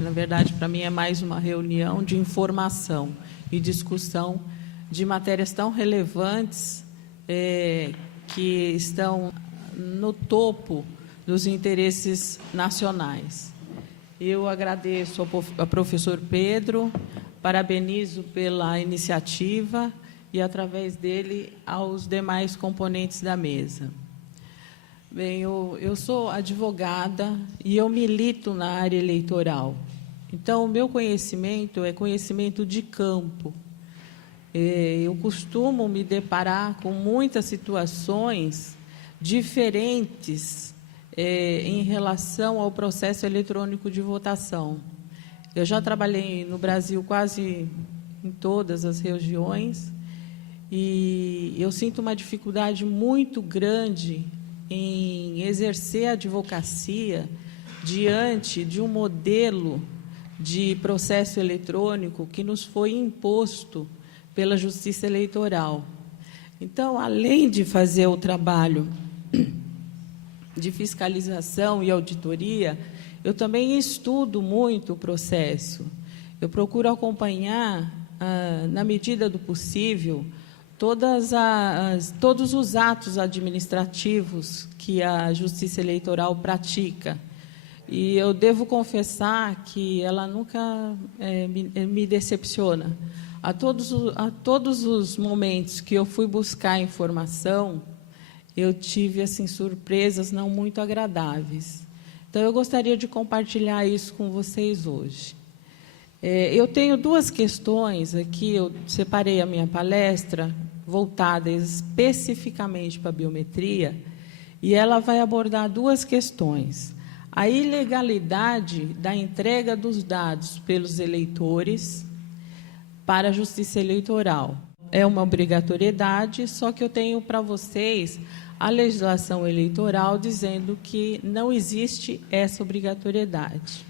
Na verdade, para mim é mais uma reunião de informação e discussão de matérias tão relevantes que estão no topo dos interesses nacionais. Eu agradeço ao professor Pedro, parabenizo pela iniciativa e, através dele, aos demais componentes da mesa. Bem, eu sou advogada e eu milito na área eleitoral. Então, o meu conhecimento é conhecimento de campo. Eu costumo me deparar com muitas situações diferentes em relação ao processo eletrônico de votação. Eu já trabalhei no Brasil quase em todas as regiões e eu sinto uma dificuldade muito grande em exercer a advocacia diante de um modelo de processo eletrônico que nos foi imposto pela Justiça Eleitoral. Então, além de fazer o trabalho de fiscalização e auditoria, eu também estudo muito o processo. Eu procuro acompanhar, na medida do possível, todos os atos administrativos que a Justiça Eleitoral pratica. E eu devo confessar que ela nunca me decepciona. A todos os momentos que eu fui buscar informação, eu tive assim, surpresas não muito agradáveis. Então, eu gostaria de compartilhar isso com vocês hoje. Eu tenho duas questões aqui, eu separei a minha palestra, voltada especificamente para a biometria, e ela vai abordar duas questões. A ilegalidade da entrega dos dados pelos eleitores para a Justiça Eleitoral. É uma obrigatoriedade, só que eu tenho para vocês a legislação eleitoral dizendo que não existe essa obrigatoriedade.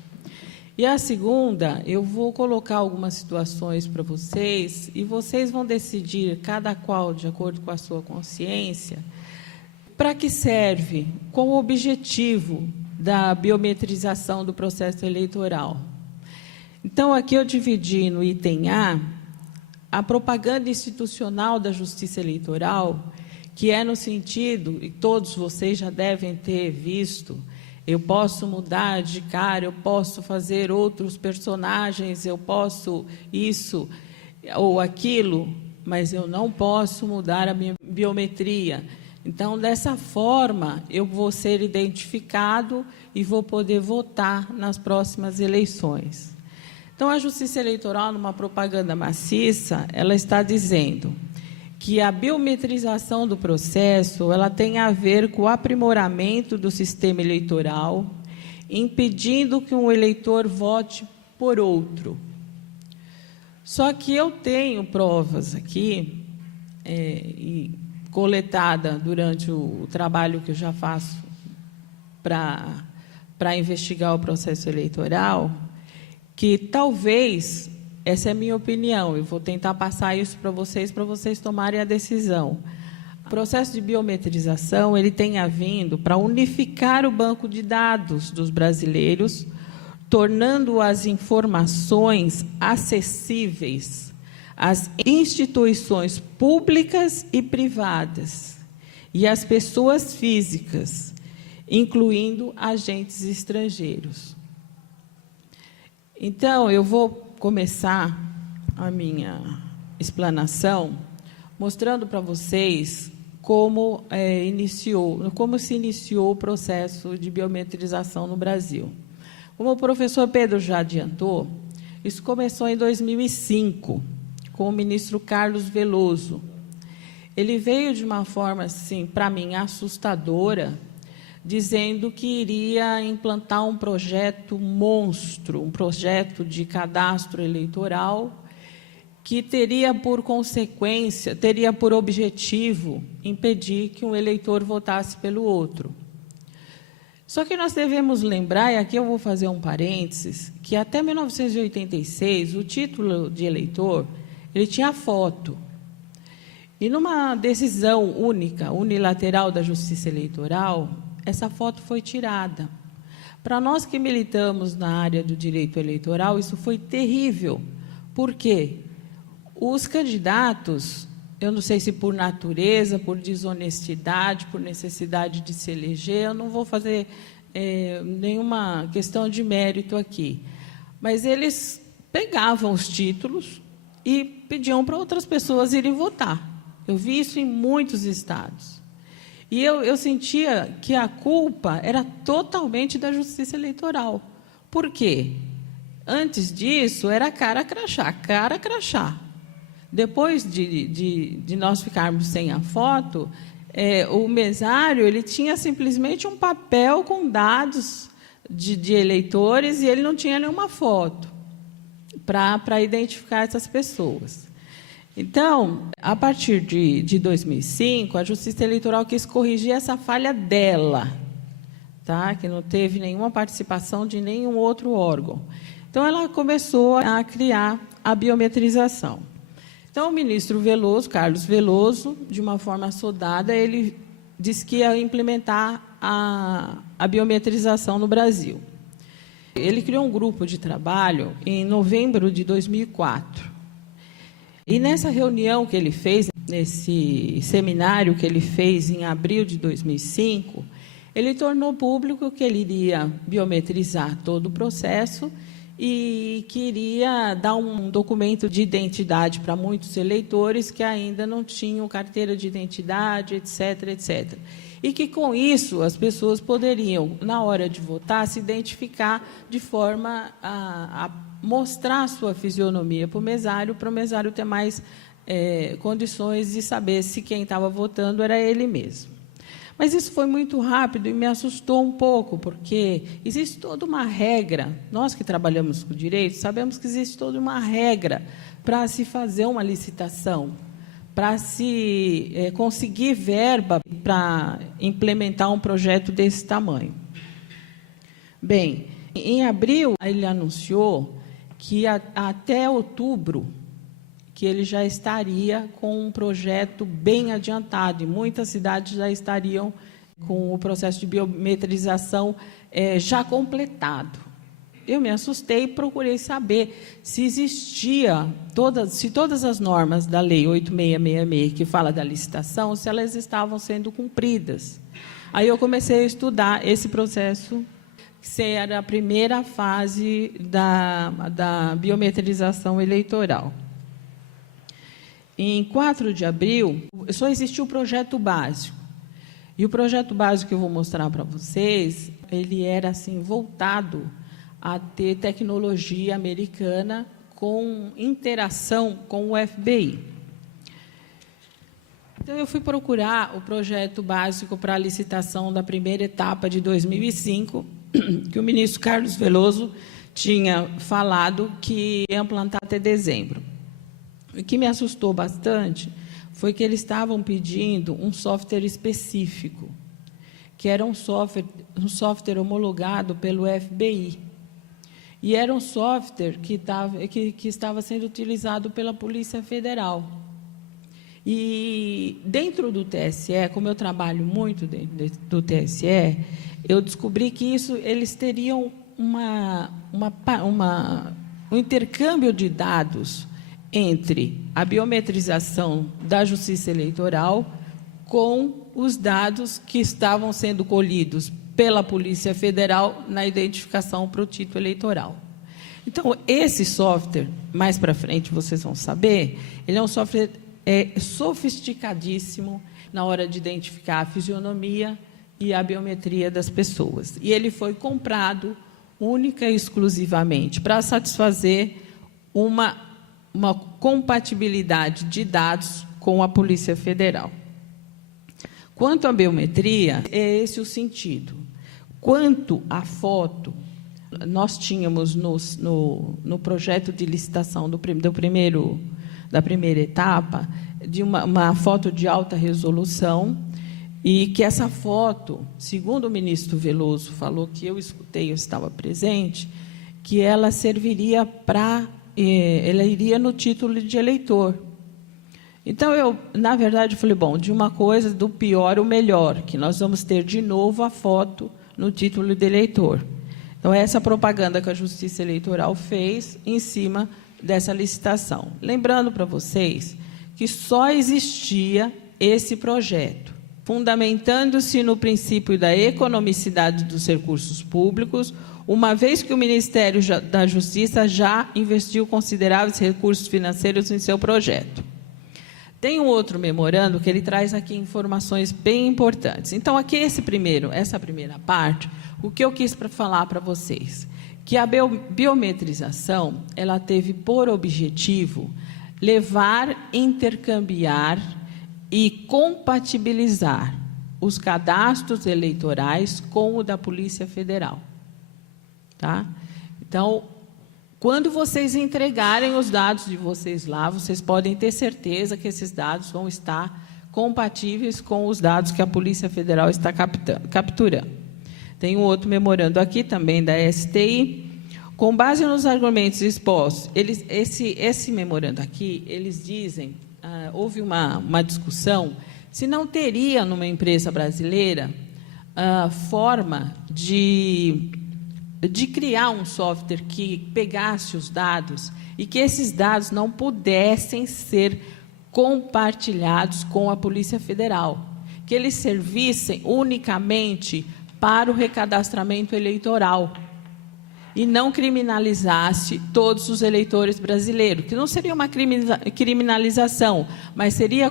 E a segunda, eu vou colocar algumas situações para vocês e vocês vão decidir, cada qual de acordo com a sua consciência, para que serve, qual o objetivo da biometrização do processo eleitoral. Então, aqui eu dividi no item a propaganda institucional da Justiça Eleitoral, que é no sentido, e todos vocês já devem ter visto, eu posso mudar de cara, eu posso fazer outros personagens, eu posso isso ou aquilo, mas eu não posso mudar a minha biometria. Então, dessa forma, eu vou ser identificado e vou poder votar nas próximas eleições. Então, a Justiça Eleitoral, numa propaganda maciça, ela está dizendo que a biometrização do processo ela tem a ver com o aprimoramento do sistema eleitoral, impedindo que um eleitor vote por outro. Só que eu tenho provas aqui, coletada durante o trabalho que eu já faço para investigar o processo eleitoral, que talvez, essa é a minha opinião, eu vou tentar passar isso para vocês tomarem a decisão. O processo de biometrização ele tem vindo para unificar o banco de dados dos brasileiros, tornando as informações acessíveis às instituições públicas e privadas e às pessoas físicas, incluindo agentes estrangeiros. Então, eu vou começar a minha explanação mostrando para vocês como se iniciou o processo de biometrização no Brasil. Como o professor Pedro já adiantou, isso começou em 2005, com o ministro Carlos Veloso. Ele veio de uma forma, assim, para mim, assustadora, dizendo que iria implantar um projeto monstro, um projeto de cadastro eleitoral que teria por consequência, teria por objetivo impedir que um eleitor votasse pelo outro. Só que nós devemos lembrar, e aqui eu vou fazer um parênteses, que até 1986 o título de eleitor ele tinha foto. E numa decisão única, unilateral da Justiça Eleitoral, essa foto foi tirada, Para nós que militamos na área do direito eleitoral, isso foi terrível. Por quê? Os candidatos, eu não sei se por natureza, por desonestidade, por necessidade de se eleger, eu não vou fazer nenhuma questão de mérito aqui, mas eles pegavam os títulos e pediam para outras pessoas irem votar. Eu vi isso em muitos estados. E eu sentia que a culpa era totalmente da Justiça Eleitoral. Por quê? Antes disso, era cara crachá. Depois de nós ficarmos sem a foto, o mesário ele tinha simplesmente um papel com dados de eleitores e ele não tinha nenhuma foto para identificar essas pessoas. Então, a partir de 2005, a Justiça Eleitoral quis corrigir essa falha dela, tá? Que não teve nenhuma participação de nenhum outro órgão. Então, ela começou a criar a biometrização. Então, o ministro Veloso, Carlos Veloso, de uma forma assodada, ele disse que ia implementar a biometrização no Brasil. Ele criou um grupo de trabalho em novembro de 2004. E nessa reunião que ele fez, nesse seminário que ele fez em abril de 2005, ele tornou público que ele iria biometrizar todo o processo e queria dar um documento de identidade para muitos eleitores que ainda não tinham carteira de identidade, etc., etc. E que, com isso, as pessoas poderiam, na hora de votar, se identificar de forma a mostrar a sua fisionomia para o mesário ter mais condições de saber se quem estava votando era ele mesmo. Mas isso foi muito rápido e me assustou um pouco, porque existe toda uma regra. Nós que trabalhamos com direito sabemos que existe toda uma regra para se fazer uma licitação, para se conseguir verba para implementar um projeto desse tamanho. Bem, em abril, ele anunciou que até outubro que ele já estaria com um projeto bem adiantado, e muitas cidades já estariam com o processo de biometrização já completado. Eu me assustei e procurei saber se existia, se todas as normas da Lei 8666, que fala da licitação, se elas estavam sendo cumpridas. Aí eu comecei a estudar esse processo, que era a primeira fase da biometrização eleitoral. Em 4 de abril, só existiu o projeto básico. E o projeto básico que eu vou mostrar para vocês, ele era assim, voltado a ter tecnologia americana com interação com o FBI. Então, eu fui procurar o projeto básico para a licitação da primeira etapa de 2005, que o ministro Carlos Veloso tinha falado que ia implantar até dezembro. O que me assustou bastante foi que eles estavam pedindo um software específico, que era um software homologado pelo FBI. E era um software que estava sendo utilizado pela Polícia Federal. E, dentro do TSE, como eu trabalho muito dentro do TSE, eu descobri que eles teriam um intercâmbio de dados entre a biometrização da Justiça Eleitoral com os dados que estavam sendo colhidos pela Polícia Federal na identificação para o título eleitoral. Então, esse software, mais para frente vocês vão saber, ele é um software sofisticadíssimo na hora de identificar a fisionomia e a biometria das pessoas. E ele foi comprado única e exclusivamente para satisfazer uma compatibilidade de dados com a Polícia Federal. Quanto à biometria, é esse o sentido. Quanto à foto, nós tínhamos no projeto de licitação da primeira etapa, de uma foto de alta resolução, e que essa foto, segundo o ministro Veloso falou, que eu escutei, eu estava presente, que ela serviria ela iria no título de eleitor. Então, na verdade, falei, bom, de uma coisa, do pior o melhor, que nós vamos ter de novo a foto no título de eleitor. Então, essa propaganda que a Justiça Eleitoral fez em cima dessa licitação. Lembrando para vocês que só existia esse projeto, fundamentando-se no princípio da economicidade dos recursos públicos, uma vez que o Ministério da Justiça já investiu consideráveis recursos financeiros em seu projeto. Tem um outro memorando que ele traz aqui informações bem importantes. Então, aqui essa primeira parte, o que eu quis falar para vocês, que a biometrização, ela teve por objetivo levar, intercambiar e compatibilizar os cadastros eleitorais com o da Polícia Federal. Tá? Então, quando vocês entregarem os dados de vocês lá, vocês podem ter certeza que esses dados vão estar compatíveis com os dados que a Polícia Federal está capturando. Tem um outro memorando aqui, também da STI. Com base nos argumentos expostos, esse memorando aqui, eles dizem, houve uma discussão, se não teria numa empresa brasileira forma de criar um software que pegasse os dados e que esses dados não pudessem ser compartilhados com a Polícia Federal, que eles servissem unicamente para o recadastramento eleitoral e não criminalizasse todos os eleitores brasileiros, que não seria uma criminalização, mas seria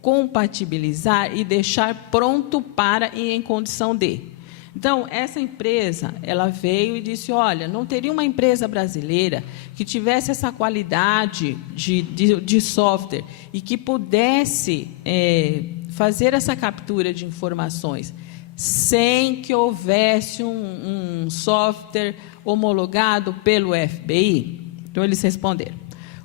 compatibilizar e deixar pronto para e em condição de. Então, essa empresa, ela veio e disse, olha, não teria uma empresa brasileira que tivesse essa qualidade de software e que pudesse fazer essa captura de informações sem que houvesse um software homologado pelo FBI? Então, eles responderam.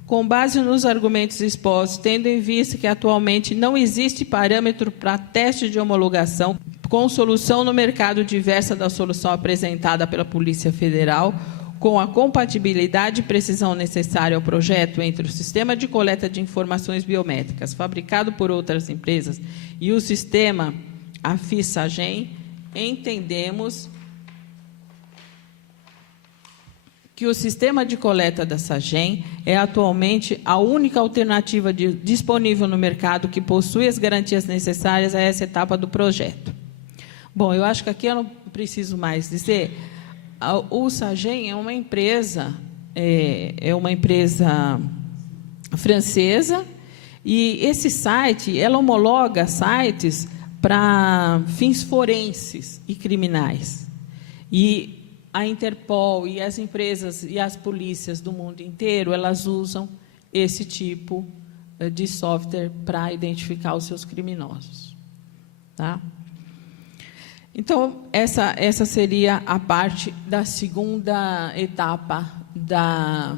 Com base nos argumentos expostos, tendo em vista que atualmente não existe parâmetro para teste de homologação com solução no mercado diversa da solução apresentada pela Polícia Federal, com a compatibilidade e precisão necessária ao projeto entre o sistema de coleta de informações biométricas fabricado por outras empresas e o sistema AFI-SAGEM, entendemos que o sistema de coleta da SAGEM é atualmente a única alternativa disponível no mercado que possui as garantias necessárias a essa etapa do projeto. Bom, eu acho que aqui eu não preciso mais dizer. O SAGEM é uma empresa francesa, e esse site, ela homologa sites para fins forenses e criminais. E a Interpol e as empresas e as polícias do mundo inteiro, elas usam esse tipo de software para identificar os seus criminosos. Tá? Então, essa seria a parte da segunda etapa da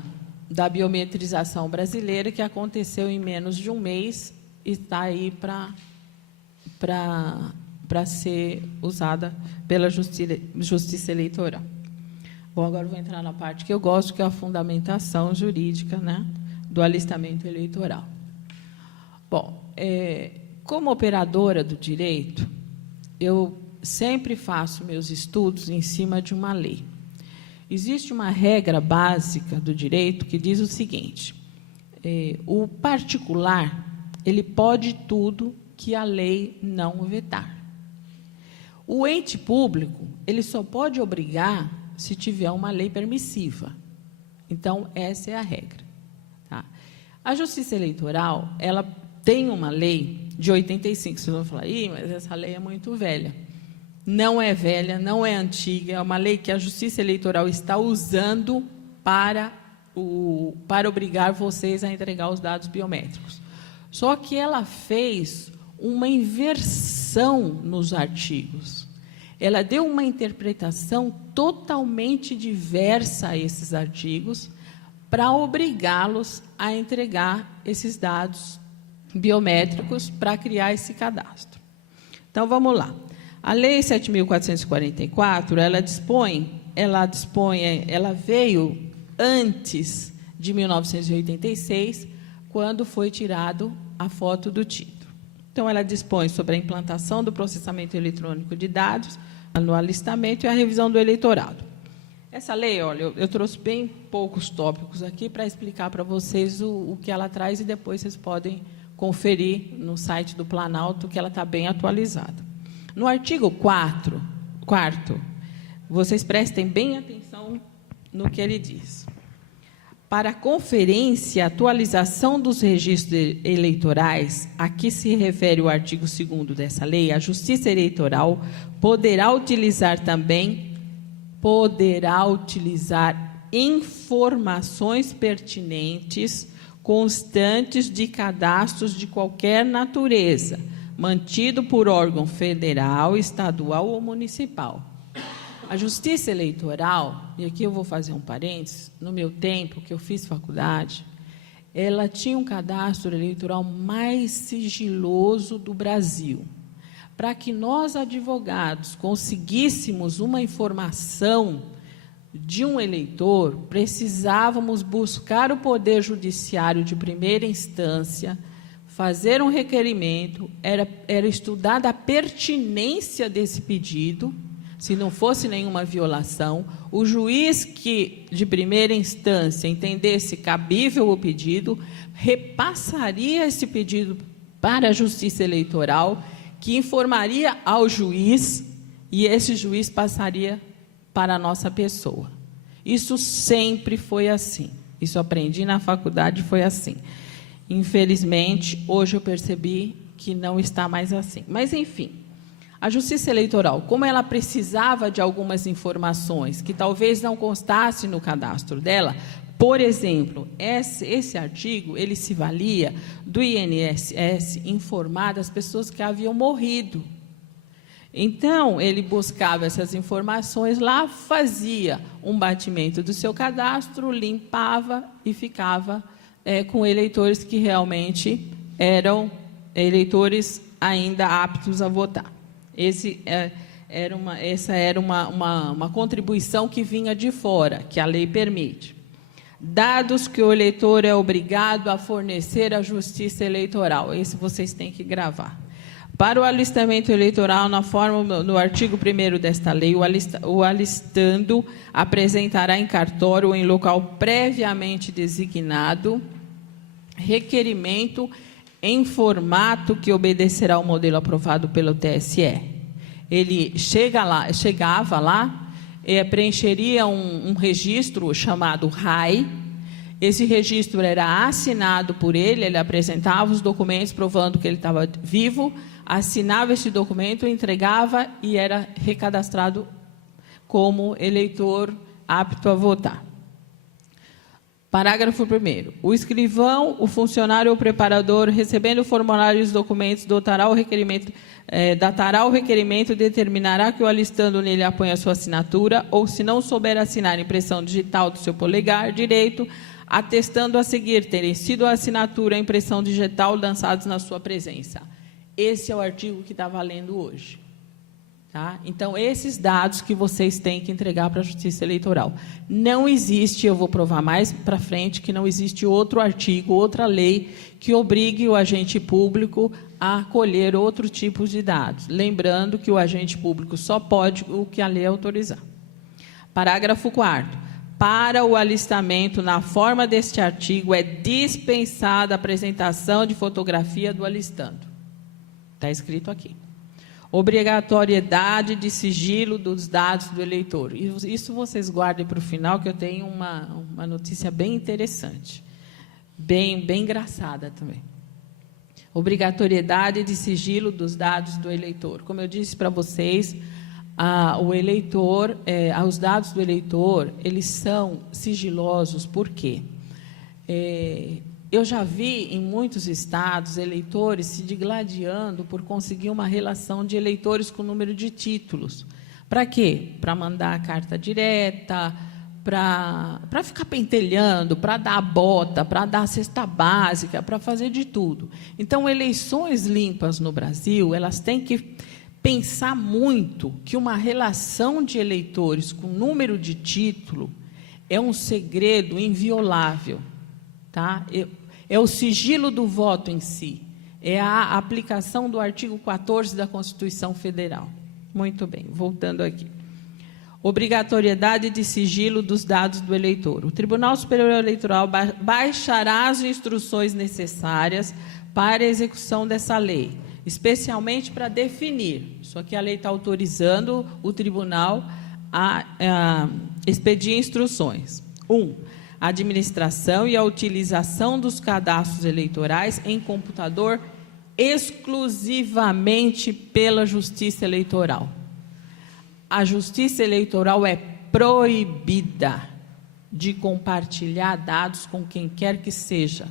biometrização brasileira, que aconteceu em menos de um mês e está aí para ser usada pela Justiça Eleitoral. Bom, agora vou entrar na parte que eu gosto, que é a fundamentação jurídica, né, do alistamento eleitoral. Bom, como operadora do direito, eu sempre faço meus estudos em cima de uma lei. Existe uma regra básica do direito que diz o seguinte: o particular, ele pode tudo que a lei não vetar. O ente público, ele só pode obrigar se tiver uma lei permissiva. Então, essa é a regra. Tá? A Justiça Eleitoral, ela tem uma lei de 85. Vocês vão falar, mas essa lei é muito velha. Não é velha, não é antiga, é uma lei que a Justiça Eleitoral está usando para obrigar vocês a entregar os dados biométricos. Só que ela fez uma inversão nos artigos. Ela deu uma interpretação totalmente diversa a esses artigos para obrigá-los a entregar esses dados biométricos para criar esse cadastro. Então, vamos lá. A Lei 7.444, ela veio antes de 1986, quando foi tirado a foto do título. Então, ela dispõe sobre a implantação do processamento eletrônico de dados no alistamento e a revisão do eleitorado. Essa lei, olha, eu trouxe bem poucos tópicos aqui para explicar para vocês o que ela traz, e depois vocês podem conferir no site do Planalto, que ela está bem atualizada. No artigo 4º, vocês prestem bem atenção no que ele diz. Para a conferência e atualização dos registros eleitorais, a que se refere o artigo 2º dessa lei, a Justiça Eleitoral poderá utilizar informações pertinentes, constantes de cadastros de qualquer natureza, mantido por órgão federal, estadual ou municipal. A Justiça Eleitoral, e aqui eu vou fazer um parênteses, no meu tempo, que eu fiz faculdade, ela tinha um cadastro eleitoral mais sigiloso do Brasil. Para que nós, advogados, conseguíssemos uma informação de um eleitor, precisávamos buscar o Poder Judiciário de primeira instância, fazer um requerimento, era estudada a pertinência desse pedido, se não fosse nenhuma violação, o juiz que, de primeira instância, entendesse cabível o pedido, repassaria esse pedido para a Justiça Eleitoral, que informaria ao juiz, e esse juiz passaria para a nossa pessoa. Isso sempre foi assim. Isso aprendi na faculdade, foi assim. Infelizmente, hoje eu percebi que não está mais assim. Mas, enfim, a Justiça Eleitoral, como ela precisava de algumas informações que talvez não constassem no cadastro dela, por exemplo, esse artigo, ele se valia do INSS informar das pessoas que haviam morrido. Então, ele buscava essas informações lá, fazia um batimento do seu cadastro, limpava e ficava com eleitores que realmente eram eleitores ainda aptos a votar. Essa era uma contribuição que vinha de fora, que a lei permite. Dados que o eleitor é obrigado a fornecer à Justiça Eleitoral. Esse vocês têm que gravar. Para o alistamento eleitoral, no artigo 1º desta lei, o alistando apresentará em cartório ou em local previamente designado requerimento em formato que obedecerá ao modelo aprovado pelo TSE. Ele chegava lá, preencheria um registro chamado RAI. Esse registro era assinado por ele apresentava os documentos provando que ele estava vivo, assinava esse documento, entregava e era recadastrado como eleitor apto a votar. Parágrafo 1º. O escrivão, o funcionário ou preparador, recebendo o formulário e os documentos, datará o requerimento e determinará que o alistando nele aponha a sua assinatura, ou, se não souber assinar, impressão digital do seu polegar direito, atestando a seguir terem sido a assinatura e a impressão digital lançados na sua presença. Esse é o artigo que está valendo hoje. Tá? Então, esses dados que vocês têm que entregar para a Justiça Eleitoral. Não existe, eu vou provar mais para frente, que não existe outro artigo, outra lei que obrigue o agente público a colher outro tipo de dados. Lembrando que o agente público só pode o que a lei autorizar. Parágrafo 4º. Para o alistamento, na forma deste artigo, é dispensada a apresentação de fotografia do alistando. Está escrito aqui. Obrigatoriedade de sigilo dos dados do eleitor. Isso vocês guardem para o final, que eu tenho uma notícia bem interessante, bem engraçada também. Obrigatoriedade de sigilo dos dados do eleitor. Como eu disse para vocês, os dados do eleitor, eles são sigilosos. Por quê? Eu já vi em muitos estados eleitores se digladiando por conseguir uma relação de eleitores com número de títulos. Para quê? Para mandar a carta direta, para ficar pentelhando, para dar a bota, para dar a cesta básica, para fazer de tudo. Então, eleições limpas no Brasil, elas têm que pensar muito que uma relação de eleitores com número de título é um segredo inviolável. Tá? É o sigilo do voto em si. É a aplicação do artigo 14 da Constituição Federal. Muito bem, voltando aqui. Obrigatoriedade de sigilo dos dados do eleitor. O Tribunal Superior Eleitoral baixará as instruções necessárias para a execução dessa lei, especialmente para definir. Isso aqui a lei está autorizando o tribunal a expedir instruções. 1. A administração e a utilização dos cadastros eleitorais em computador exclusivamente pela Justiça Eleitoral. A Justiça Eleitoral é proibida de compartilhar dados com quem quer que seja.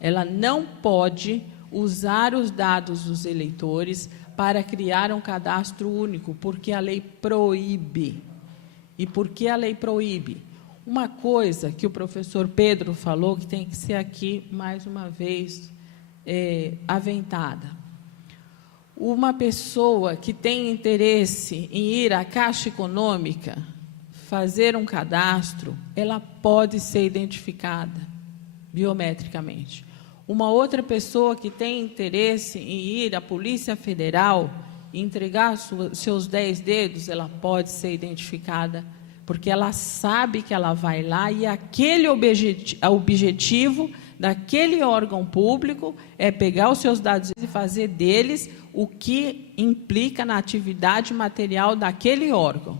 Ela não pode usar os dados dos eleitores para criar um cadastro único, porque a lei proíbe. E por que a lei proíbe? Uma coisa que o professor Pedro falou, que tem que ser aqui, mais uma vez, aventada. Uma pessoa que tem interesse em ir à Caixa Econômica, fazer um cadastro, ela pode ser identificada biometricamente. Uma outra pessoa que tem interesse em ir à Polícia Federal e entregar seus 10 dedos, ela pode ser identificada, porque ela sabe que ela vai lá e aquele objetivo daquele órgão público é pegar os seus dados e fazer deles o que implica na atividade material daquele órgão.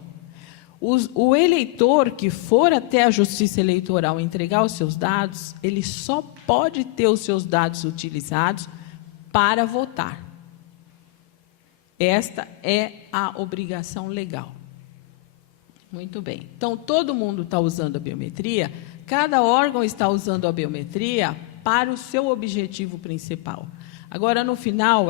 O eleitor que for até a Justiça Eleitoral entregar os seus dados, ele só pode ter os seus dados utilizados para votar. Esta é a obrigação legal. Muito bem. Então, todo mundo está usando a biometria, cada órgão está usando a biometria para o seu objetivo principal. Agora, no final,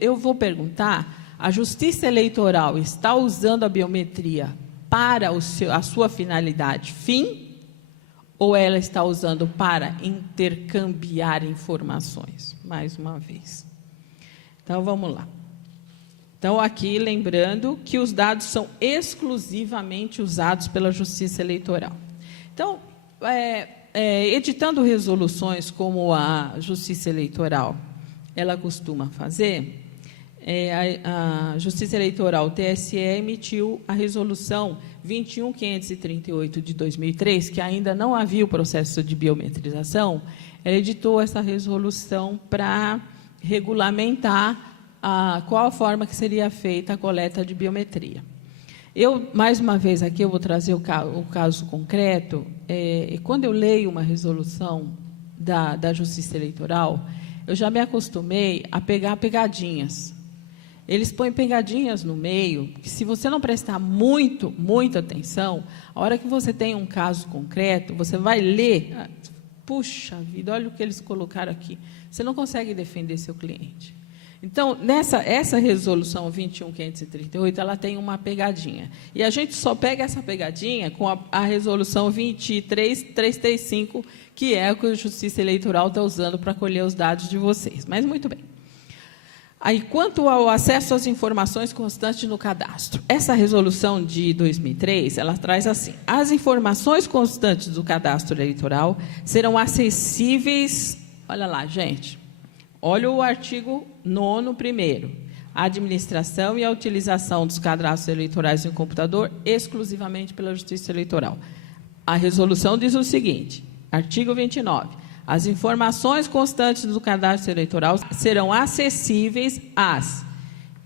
eu vou perguntar, a Justiça Eleitoral está usando a biometria para a sua finalidade fim, ou ela está usando para intercambiar informações? Mais uma vez. Então, vamos lá. Então, aqui, lembrando que os dados são exclusivamente usados pela Justiça Eleitoral. Então, editando resoluções como a Justiça Eleitoral ela costuma fazer, a Justiça Eleitoral, o TSE, emitiu a resolução 21.538 de 2003, que ainda não havia o processo de biometrização. Ela editou essa resolução para regulamentar qual a forma que seria feita a coleta de biometria. Mais uma vez, aqui eu vou trazer o caso concreto. Quando eu leio uma resolução da Justiça Eleitoral, eu já me acostumei a pegar pegadinhas. Eles põem pegadinhas no meio, que se você não prestar muita atenção, a hora que você tem um caso concreto, você vai ler, puxa vida, olha o que eles colocaram aqui. Você não consegue defender seu cliente. Então, essa resolução 21.538, ela tem uma pegadinha. E a gente só pega essa pegadinha com a resolução 23.335, que é o que a Justiça Eleitoral está usando para colher os dados de vocês. Mas, muito bem. Aí, quanto ao acesso às informações constantes no cadastro, essa resolução de 2003, ela traz assim: as informações constantes do cadastro eleitoral serão acessíveis, olha lá, gente, olha o artigo 9º primeiro, a administração e a utilização dos cadastros eleitorais em computador exclusivamente pela Justiça Eleitoral. A resolução diz o seguinte, artigo 29, as informações constantes do cadastro eleitoral serão acessíveis às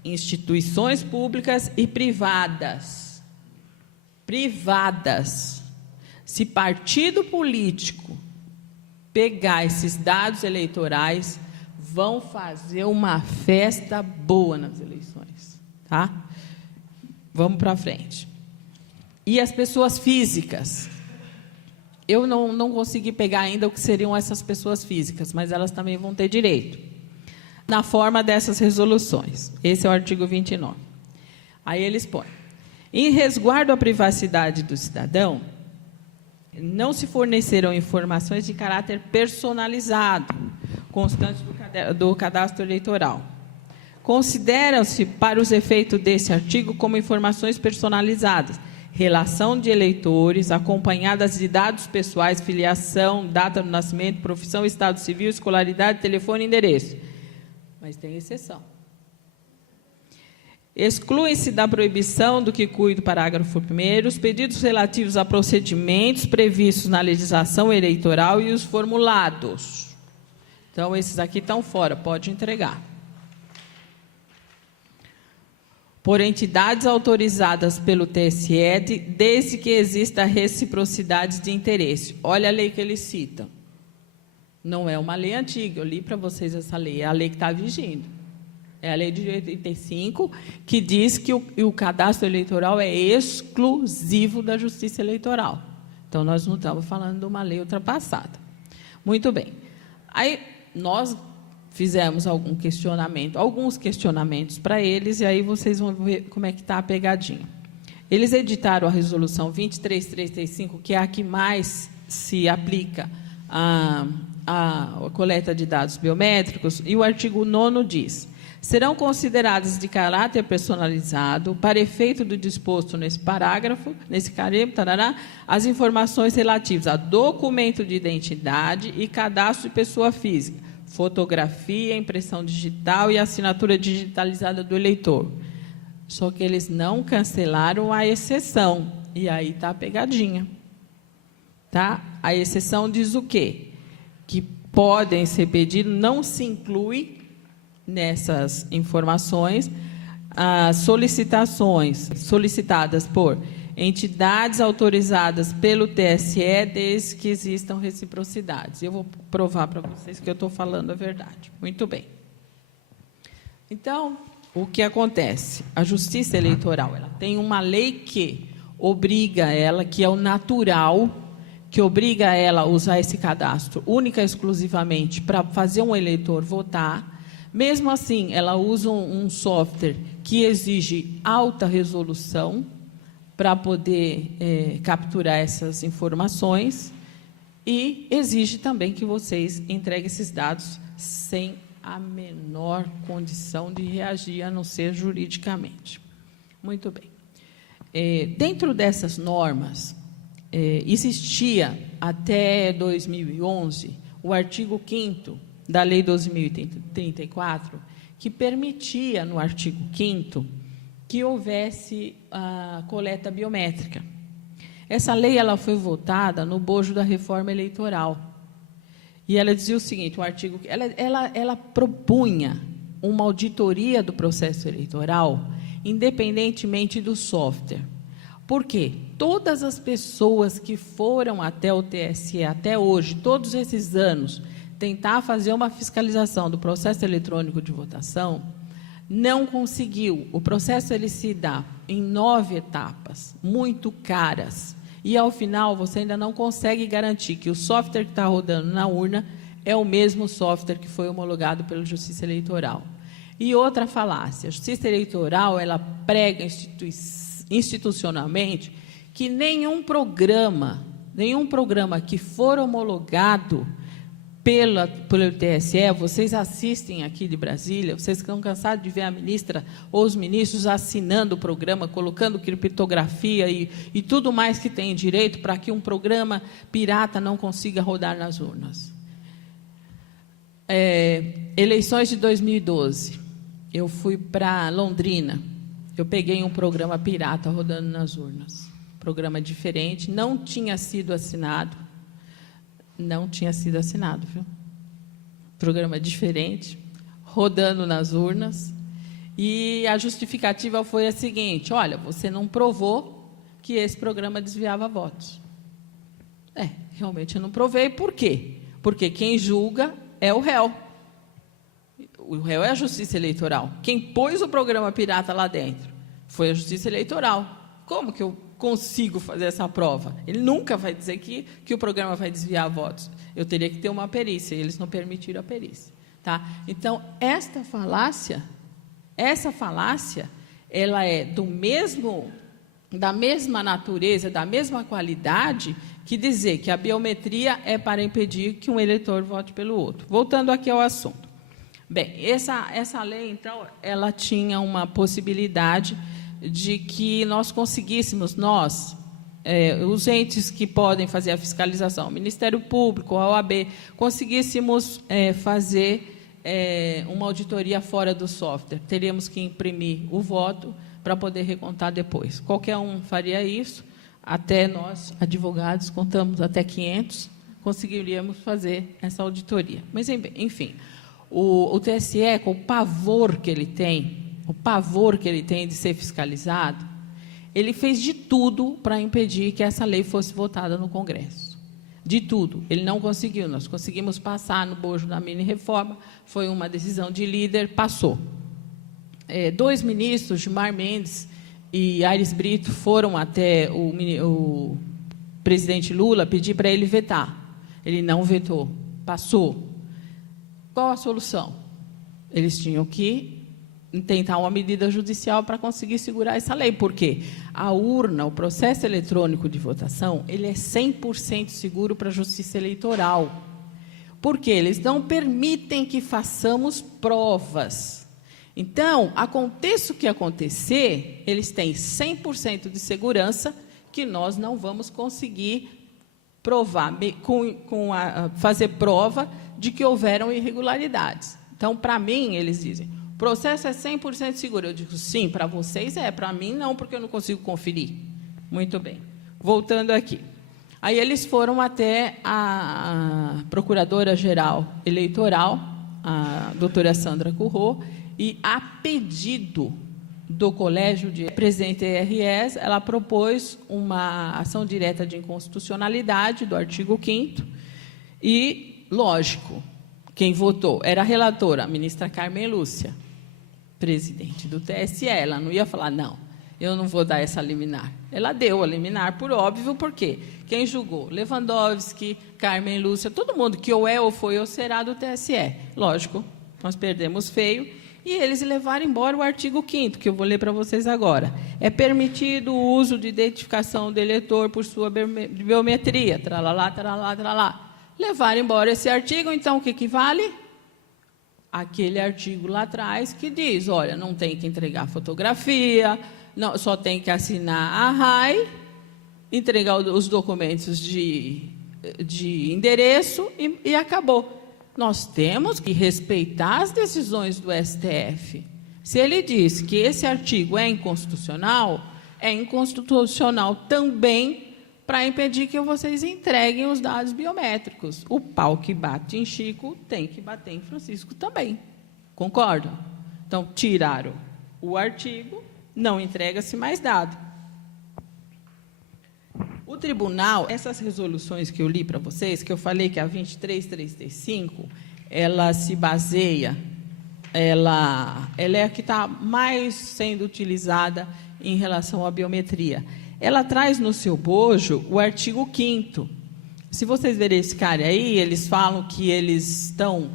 instituições públicas e privadas. Privadas. Se partido político pegar esses dados eleitorais, vão fazer uma festa boa nas eleições, tá? Vamos para frente. E as pessoas físicas? Eu não consegui pegar ainda o que seriam essas pessoas físicas, mas elas também vão ter direito, na forma dessas resoluções. Esse é o artigo 29. Aí eles põem: em resguardo à privacidade do cidadão, não se fornecerão informações de caráter personalizado, constantes do cadastro eleitoral. Consideram-se, para os efeitos desse artigo, como informações personalizadas, relação de eleitores, acompanhadas de dados pessoais, filiação, data do nascimento, profissão, estado civil, escolaridade, telefone e endereço. Mas tem exceção. Excluem-se da proibição do que cuida o parágrafo 1º os pedidos relativos a procedimentos previstos na legislação eleitoral e os formulados. Então, esses aqui estão fora, pode entregar. Por entidades autorizadas pelo TSE, desde que exista reciprocidade de interesse. Olha a lei que eles citam. Não é uma lei antiga, eu li para vocês essa lei, é a lei que está vigindo. É a lei de 85, que diz que o cadastro eleitoral é exclusivo da Justiça Eleitoral. Então, nós não estamos falando de uma lei ultrapassada. Muito bem. Aí, nós fizemos alguns questionamentos para eles, e aí vocês vão ver como é que está a pegadinha. Eles editaram a resolução 23335, que é a que mais se aplica à coleta de dados biométricos, e o artigo 9º diz: serão consideradas de caráter personalizado, para efeito do disposto nesse parágrafo, as informações relativas a documento de identidade e cadastro de pessoa física, fotografia, impressão digital e assinatura digitalizada do eleitor. Só que eles não cancelaram a exceção, e aí está a pegadinha. Tá? A exceção diz o quê? Que podem ser pedidos, não se inclui nessas informações as solicitações solicitadas por entidades autorizadas pelo TSE, desde que existam reciprocidades. Eu vou provar para vocês que eu estou falando a verdade. Muito bem. Então, o que acontece? A Justiça Eleitoral, ela tem uma lei que obriga ela, que é o natural, que obriga ela a usar esse cadastro única e exclusivamente para fazer um eleitor votar. Mesmo assim, ela usa um software que exige alta resolução para poder capturar essas informações e exige também que vocês entreguem esses dados sem a menor condição de reagir, a não ser juridicamente. Muito bem. Dentro dessas normas, existia até 2011 o artigo 5º da Lei 12.034, que permitia, no artigo 5º, que houvesse a coleta biométrica. Essa lei ela foi votada no bojo da reforma eleitoral. E ela dizia o seguinte, o artigo, ela propunha uma auditoria do processo eleitoral, independentemente do software. Por quê? Todas as pessoas que foram até o TSE, até hoje, todos esses anos, tentar fazer uma fiscalização do processo eletrônico de votação, não conseguiu. O processo ele se dá em 9 etapas, muito caras, e, ao final, você ainda não consegue garantir que o software que está rodando na urna é o mesmo software que foi homologado pela Justiça Eleitoral. E outra falácia, a Justiça Eleitoral, ela prega institucionalmente que nenhum programa que for homologado pelo TSE, vocês assistem aqui de Brasília, vocês estão cansados de ver a ministra ou os ministros assinando o programa, colocando criptografia e tudo mais que tem direito para que um programa pirata não consiga rodar nas urnas. Eleições de 2012, eu fui para Londrina, eu peguei um programa pirata rodando nas urnas, programa diferente, não tinha sido assinado, viu? Programa diferente, rodando nas urnas, e a justificativa foi a seguinte: olha, você não provou que esse programa desviava votos. Realmente eu não provei, por quê? Porque quem julga é o réu. O réu é a Justiça Eleitoral. Quem pôs o programa pirata lá dentro foi a Justiça Eleitoral. Como que eu consigo fazer essa prova? Ele nunca vai dizer que o programa vai desviar votos. Eu teria que ter uma perícia, e eles não permitiram a perícia. Tá? Então, essa falácia, ela é da mesma natureza, da mesma qualidade, que dizer que a biometria é para impedir que um eleitor vote pelo outro. Voltando aqui ao assunto. Bem, essa lei, então, ela tinha uma possibilidade de que nós conseguíssemos, os entes que podem fazer a fiscalização, o Ministério Público, a OAB, conseguíssemos fazer uma auditoria fora do software. Teríamos que imprimir o voto para poder recontar depois. Qualquer um faria isso, até nós, advogados, contamos até 500, conseguiríamos fazer essa auditoria. Mas, enfim, o TSE, com o pavor que ele tem de ser fiscalizado, ele fez de tudo para impedir que essa lei fosse votada no Congresso. De tudo. Ele não conseguiu. Nós conseguimos passar no bojo da mini-reforma, foi uma decisão de líder, passou. 2 ministros, Gilmar Mendes e Aires Brito, foram até o presidente Lula pedir para ele vetar. Ele não vetou, passou. Qual a solução? Eles tinham que tentar uma medida judicial para conseguir segurar essa lei. Por quê? A urna, o processo eletrônico de votação, ele é 100% seguro para a Justiça Eleitoral. Porque eles não permitem que façamos provas. Então, aconteça o que acontecer, eles têm 100% de segurança que nós não vamos conseguir provar, fazer prova de que houveram irregularidades. Então, para mim, eles dizem, o processo é 100% seguro. Eu digo, sim, para vocês é, para mim não, porque eu não consigo conferir. Muito bem. Voltando aqui. Aí eles foram até a Procuradora-Geral Eleitoral, a doutora Sandra Curro, e, a pedido do Colégio de Presidente TRS, ela propôs uma ação direta de inconstitucionalidade do artigo 5º e, lógico, quem votou era a relatora, a ministra Carmen Lúcia, presidente do TSE. Ela não ia falar, não, eu não vou dar essa liminar. Ela deu a liminar, por óbvio, porque quem julgou? Lewandowski, Carmen Lúcia, todo mundo que ou é, ou foi, ou será do TSE. Lógico, nós perdemos feio. E eles levaram embora o artigo 5º, que eu vou ler para vocês agora. É permitido o uso de identificação do eleitor por sua biometria, tralalá, tralalá, tralalá. Levaram embora esse artigo, então, o que vale? Aquele artigo lá atrás que diz, olha, não tem que entregar fotografia, não, só tem que assinar a RAI, entregar os documentos de endereço e acabou. Nós temos que respeitar as decisões do STF. Se ele diz que esse artigo é inconstitucional também para impedir que vocês entreguem os dados biométricos. O pau que bate em Chico tem que bater em Francisco também. Concordam? Então, tiraram o artigo, não entrega-se mais dado. O tribunal, essas resoluções que eu li para vocês, que eu falei que a 23335, ela se baseia, ela é a que está mais sendo utilizada em relação à biometria. Ela traz no seu bojo o artigo 5º. Se vocês verem esse cara aí, eles falam que eles estão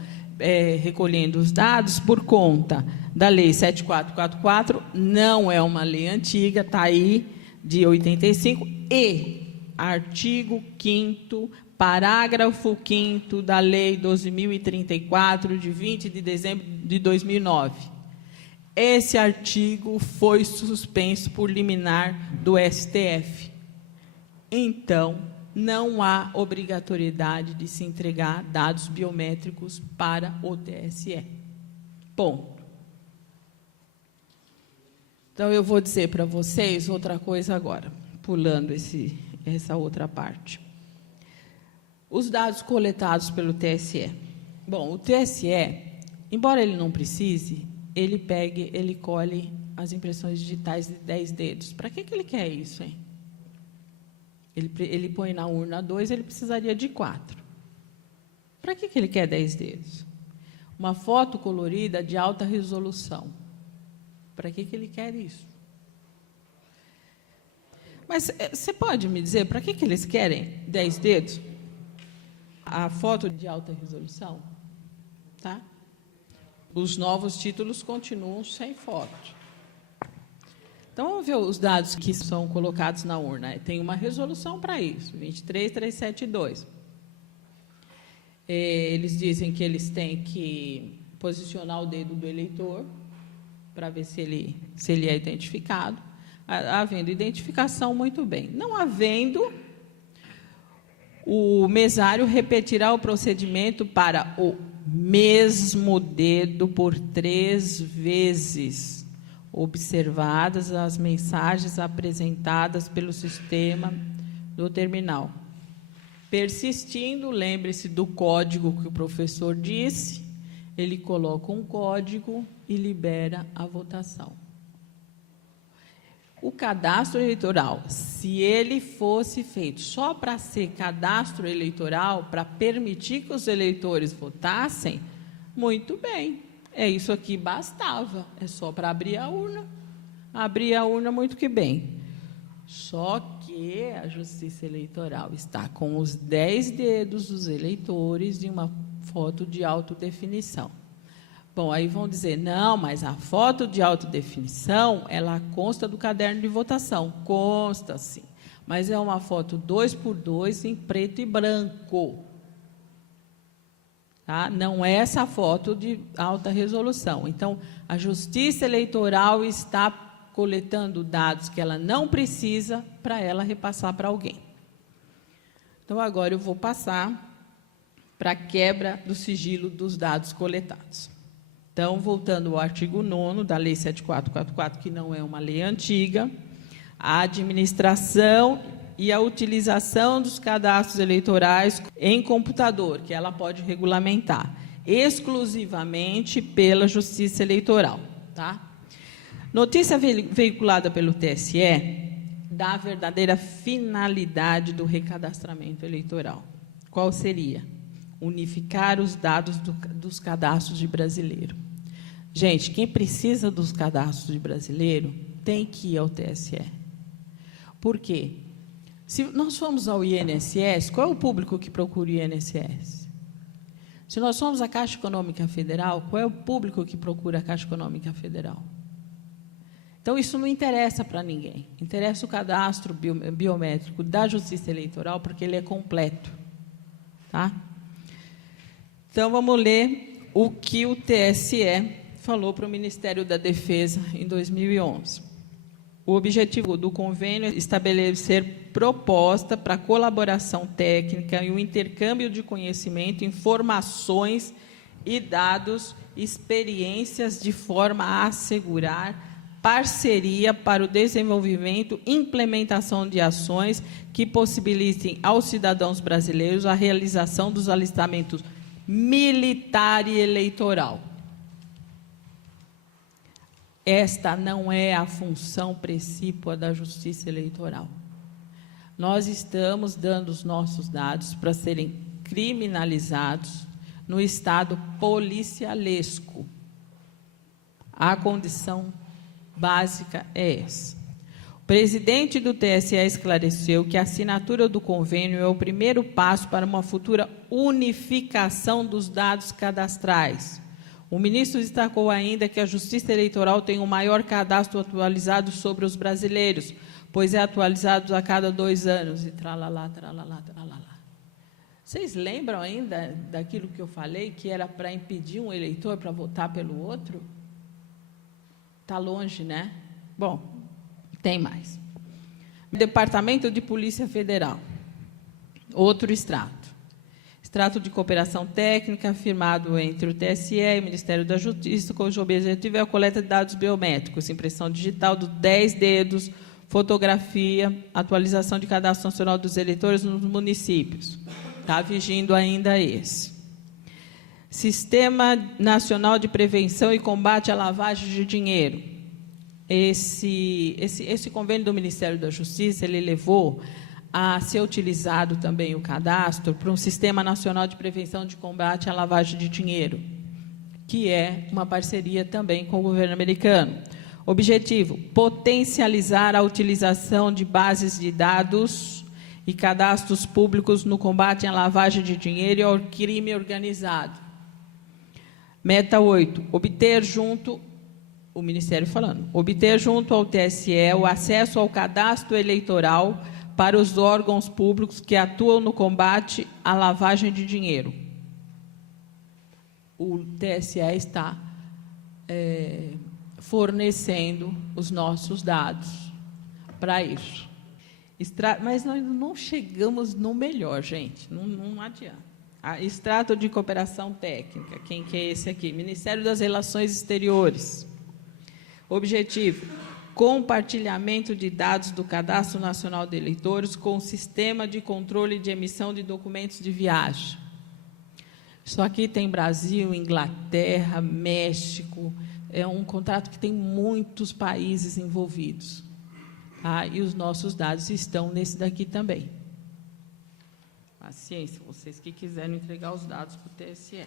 recolhendo os dados por conta da Lei 7444, não é uma lei antiga, está aí, de 85, e artigo 5º, parágrafo 5º da Lei 12.034, de 20 de dezembro de 2009. Esse artigo foi suspenso por liminar do STF. Então, não há obrigatoriedade de se entregar dados biométricos para o TSE. Ponto. Então, eu vou dizer para vocês outra coisa agora, pulando essa outra parte. Os dados coletados pelo TSE. Bom, o TSE, embora ele não precise, ele colhe as impressões digitais de 10 dedos. Para que ele quer isso, hein? Ele põe na urna 2, ele precisaria de 4. Para que ele quer 10 dedos? Uma foto colorida de alta resolução. Para que ele quer isso? Mas você pode me dizer para que eles querem 10 dedos? A foto de alta resolução, tá? Os novos títulos continuam sem foto. Então, vamos ver os dados que são colocados na urna. Tem uma resolução para isso, 23372. Eles dizem que eles têm que posicionar o dedo do eleitor para ver se ele é identificado. Havendo identificação, muito bem. Não havendo, o mesário repetirá o procedimento para o mesmo dedo por 3 vezes, observadas as mensagens apresentadas pelo sistema do terminal. Persistindo, lembre-se do código que o professor disse, ele coloca um código e libera a votação. O cadastro eleitoral, se ele fosse feito só para ser cadastro eleitoral, para permitir que os eleitores votassem, muito bem, é isso aqui bastava, é só para abrir a urna. Abrir a urna, muito que bem. Só que a Justiça Eleitoral está com os 10 dedos dos eleitores e uma foto de alta definição. Bom, aí vão dizer, não, mas a foto de alta definição, ela consta do caderno de votação. Consta, sim, mas é uma foto 2x2 em preto e branco. Tá? Não é essa foto de alta resolução. Então, a Justiça Eleitoral está coletando dados que ela não precisa para ela repassar para alguém. Então, agora eu vou passar para a quebra do sigilo dos dados coletados. Então, voltando ao artigo 9º da Lei 7444, que não é uma lei antiga, a administração e a utilização dos cadastros eleitorais em computador, que ela pode regulamentar, exclusivamente pela Justiça Eleitoral. Tá? Notícia veiculada pelo TSE dá a verdadeira finalidade do recadastramento eleitoral. Qual seria? Unificar os dados dos cadastros de brasileiro. Gente, quem precisa dos cadastros de brasileiro tem que ir ao TSE. Por quê? Se nós formos ao INSS, qual é o público que procura o INSS? Se nós formos à Caixa Econômica Federal, qual é o público que procura a Caixa Econômica Federal? Então, isso não interessa para ninguém. Interessa o cadastro biométrico da Justiça Eleitoral, porque ele é completo. Tá? Então, vamos ler o que o TSE falou para o Ministério da Defesa em 2011. O objetivo do convênio é estabelecer proposta para colaboração técnica e o intercâmbio de conhecimento, informações e dados, experiências, de forma a assegurar parceria para o desenvolvimento e implementação de ações que possibilitem aos cidadãos brasileiros a realização dos alistamentos militar e eleitoral. Esta não é a função precípua da Justiça Eleitoral. Nós estamos dando os nossos dados para serem criminalizados no estado policialesco. A condição básica é essa. O presidente do TSE esclareceu que a assinatura do convênio é o primeiro passo para uma futura unificação dos dados cadastrais. O ministro destacou ainda que a Justiça Eleitoral tem o maior cadastro atualizado sobre os brasileiros, pois é atualizado a cada 2 anos. E tralalá, tralalá, tralalá. Vocês lembram ainda daquilo que eu falei, que era para impedir um eleitor para votar pelo outro? Está longe, né? Bom, tem mais. Departamento de Polícia Federal. Outro extrato. Extrato de cooperação técnica firmado entre o TSE e o Ministério da Justiça, cujo objetivo é a coleta de dados biométricos, impressão digital dos 10 dedos, fotografia, atualização de cadastro nacional dos eleitores nos municípios. Está vigindo ainda esse. Sistema Nacional de Prevenção e Combate à Lavagem de Dinheiro. Esse convênio do Ministério da Justiça, ele levou a ser utilizado também o cadastro para um Sistema Nacional de Prevenção de Combate à Lavagem de Dinheiro, que é uma parceria também com o governo americano. Objetivo: potencializar a utilização de bases de dados e cadastros públicos no combate à lavagem de dinheiro e ao crime organizado. Meta 8, obter junto ao TSE o acesso ao cadastro eleitoral para os órgãos públicos que atuam no combate à lavagem de dinheiro. O TSE está fornecendo os nossos dados para isso. Mas nós não chegamos no melhor, gente, não adianta. Extrato de cooperação técnica. Quem que é esse aqui? Ministério das Relações Exteriores. Objetivo: compartilhamento de dados do Cadastro Nacional de Eleitores com o Sistema de Controle de Emissão de Documentos de Viagem. Isso aqui tem Brasil, Inglaterra, México. É um contrato que tem muitos países envolvidos. Tá? E os nossos dados estão nesse daqui também. Paciência, vocês que quiserem entregar os dados para o TSE.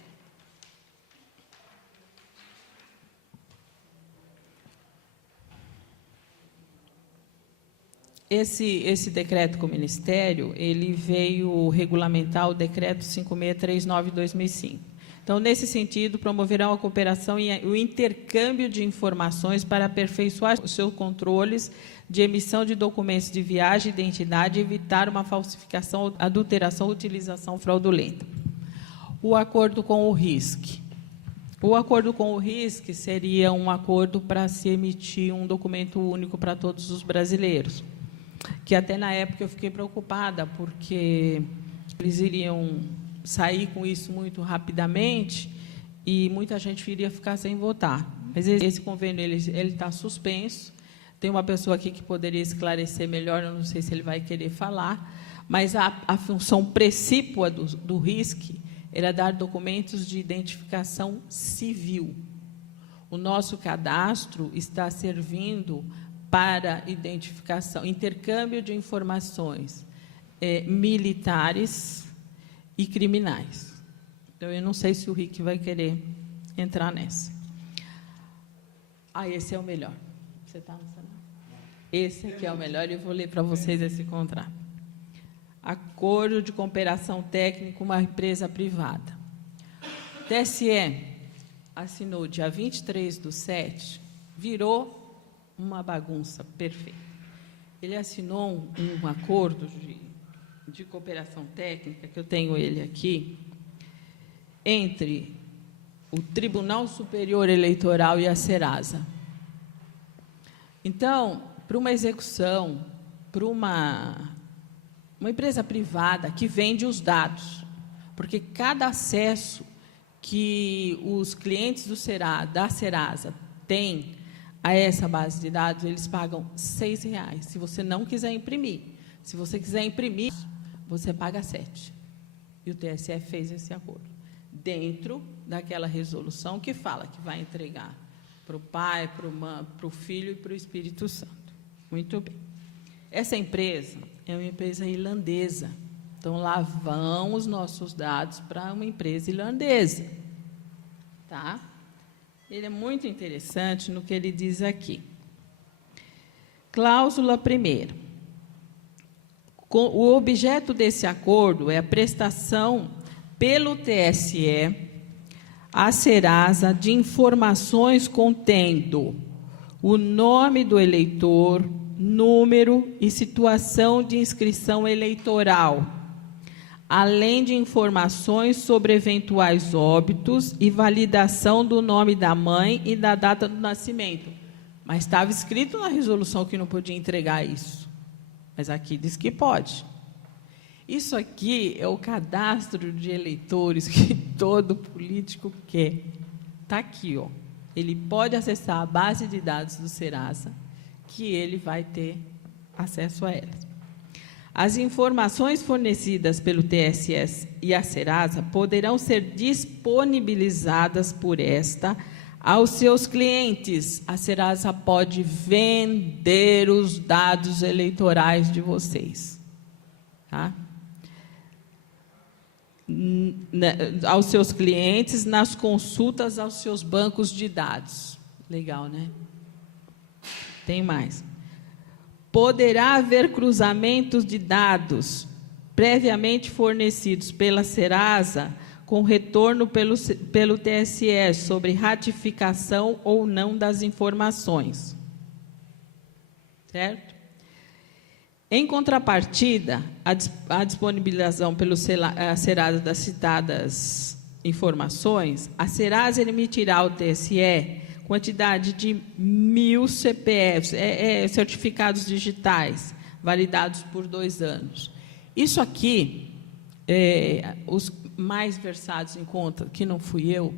Esse decreto com o Ministério, ele veio regulamentar o decreto 5639/2005. Então, nesse sentido, promoverão a cooperação e o intercâmbio de informações para aperfeiçoar os seus controles de emissão de documentos de viagem e identidade e evitar uma falsificação, adulteração ou utilização fraudulenta. O acordo com o RISC. O acordo com o RISC seria um acordo para se emitir um documento único para todos os brasileiros, que até na época eu fiquei preocupada, porque eles iriam sair com isso muito rapidamente e muita gente iria ficar sem votar. Mas esse convênio ele está suspenso. Tem uma pessoa aqui que poderia esclarecer melhor, eu não sei se ele vai querer falar, mas a função precípua do RISC era dar documentos de identificação civil. O nosso cadastro está servindo para identificação, intercâmbio de informações militares e criminais. Então, eu não sei se o RIC vai querer entrar nessa. Esse é o melhor. Você está no celular? Esse aqui é o melhor e eu vou ler para vocês esse contrato. Acordo de cooperação técnica com uma empresa privada. O TSE assinou dia 23/7, virou uma bagunça perfeita. Ele assinou um acordo de cooperação técnica, que eu tenho ele aqui, entre o Tribunal Superior Eleitoral e a Serasa. Então, para uma execução, para uma empresa privada que vende os dados, porque cada acesso que os clientes da Serasa têm a essa base de dados, eles pagam R$ 6,00. Se você não quiser imprimir. Se você quiser imprimir, você paga R$ 7,00. E o TSE fez esse acordo, dentro daquela resolução que fala que vai entregar para o Pai, para o Filho e para o Espírito Santo. Muito bem. Essa empresa é uma empresa irlandesa. Então, lá vão os nossos dados para uma empresa irlandesa. Tá? Ele é muito interessante no que ele diz aqui. Cláusula 1ª. O objeto desse acordo é a prestação pelo TSE à Serasa de informações contendo o nome do eleitor, número e situação de inscrição eleitoral, além de informações sobre eventuais óbitos e validação do nome da mãe e da data do nascimento. Mas estava escrito na resolução que não podia entregar isso. Mas aqui diz que pode. Isso aqui é o cadastro de eleitores que todo político quer. Está aqui, ó. Ele pode acessar a base de dados do Serasa, que ele vai ter acesso a elas. As informações fornecidas pelo TSE e a Serasa poderão ser disponibilizadas por esta aos seus clientes. A Serasa pode vender os dados eleitorais de vocês. Tá? Aos seus clientes, nas consultas aos seus bancos de dados. Legal, né? Tem mais. Poderá haver cruzamentos de dados previamente fornecidos pela Serasa com retorno pelo TSE sobre ratificação ou não das informações. Certo? Em contrapartida, a disponibilização pelo Serasa das citadas informações, a Serasa emitirá ao TSE quantidade de 1.000 CPFs, certificados digitais, validados por 2 anos. Isso aqui os mais versados em conta, que não fui eu,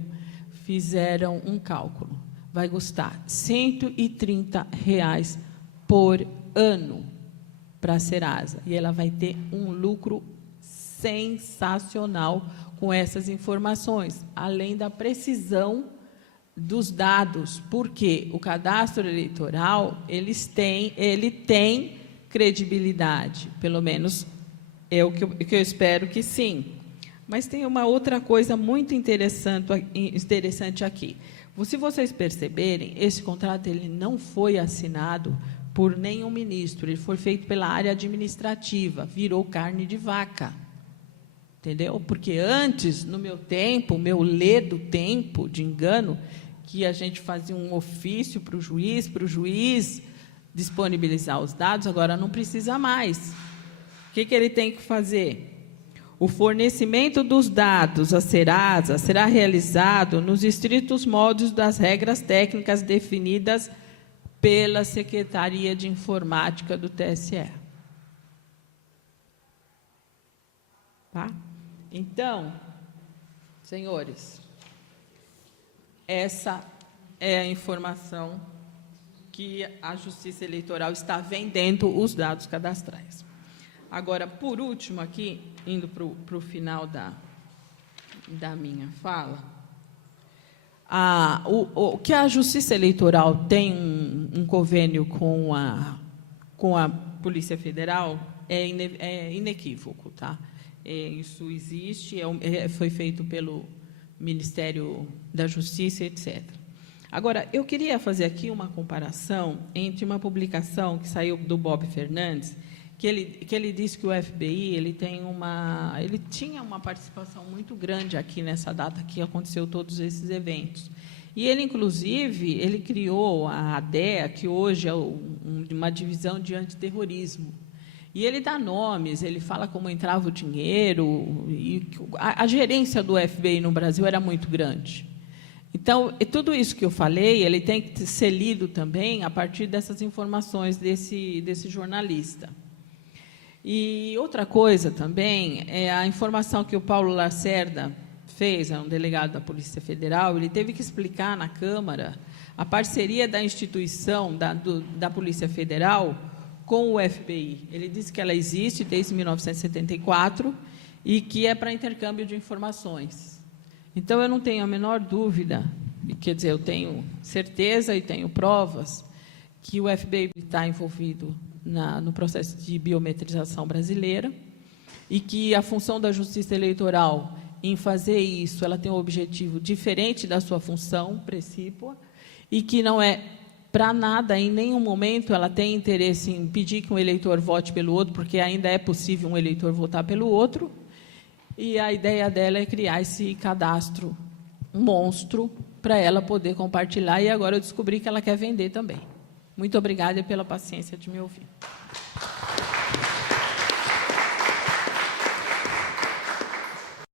fizeram um cálculo. Vai custar R$ 130 por ano para a Serasa. E ela vai ter um lucro sensacional com essas informações, além da precisão dos dados, porque o cadastro eleitoral ele tem credibilidade, pelo menos é o que eu espero que sim. Mas tem uma outra coisa muito interessante aqui. Se vocês perceberem, esse contrato ele não foi assinado por nenhum ministro, ele foi feito pela área administrativa, virou carne de vaca. Entendeu? Porque antes, no meu tempo, meu ledo tempo de engano, que a gente fazia um ofício para o juiz disponibilizar os dados, agora não precisa mais. O que ele tem que fazer? O fornecimento dos dados à Serasa será realizado nos estritos moldes das regras técnicas definidas pela Secretaria de Informática do TSE. Tá? Então, senhores, essa é a informação que a Justiça Eleitoral está vendendo os dados cadastrais. Agora, por último, aqui, indo para o final da minha fala, o que a Justiça Eleitoral tem um convênio com a Polícia Federal é inequívoco, tá? Isso existe, foi feito pelo Ministério da Justiça, etc. Agora, eu queria fazer aqui uma comparação entre uma publicação que saiu do Bob Fernandes, que ele disse que o FBI ele tinha uma participação muito grande aqui nessa data que aconteceu todos esses eventos. E ele, inclusive, ele criou a ADEA, que hoje é uma divisão de antiterrorismo. E ele dá nomes, ele fala como entrava o dinheiro, e a gerência do FBI no Brasil era muito grande. Então, tudo isso que eu falei, ele tem que ser lido também a partir dessas informações desse jornalista. E outra coisa também é a informação que o Paulo Lacerda fez, é um delegado da Polícia Federal, ele teve que explicar na Câmara a parceria da instituição da Polícia Federal com o FBI. Ele disse que ela existe desde 1974 e que é para intercâmbio de informações. Então, eu não tenho a menor dúvida, quer dizer, eu tenho certeza e tenho provas que o FBI está envolvido no processo de biometrização brasileira e que a função da Justiça Eleitoral em fazer isso, ela tem um objetivo diferente da sua função precípua e que não é para nada, em nenhum momento, ela tem interesse em pedir que um eleitor vote pelo outro, porque ainda é possível um eleitor votar pelo outro, e a ideia dela é criar esse cadastro monstro para ela poder compartilhar, e agora eu descobri que ela quer vender também. Muito obrigada pela paciência de me ouvir.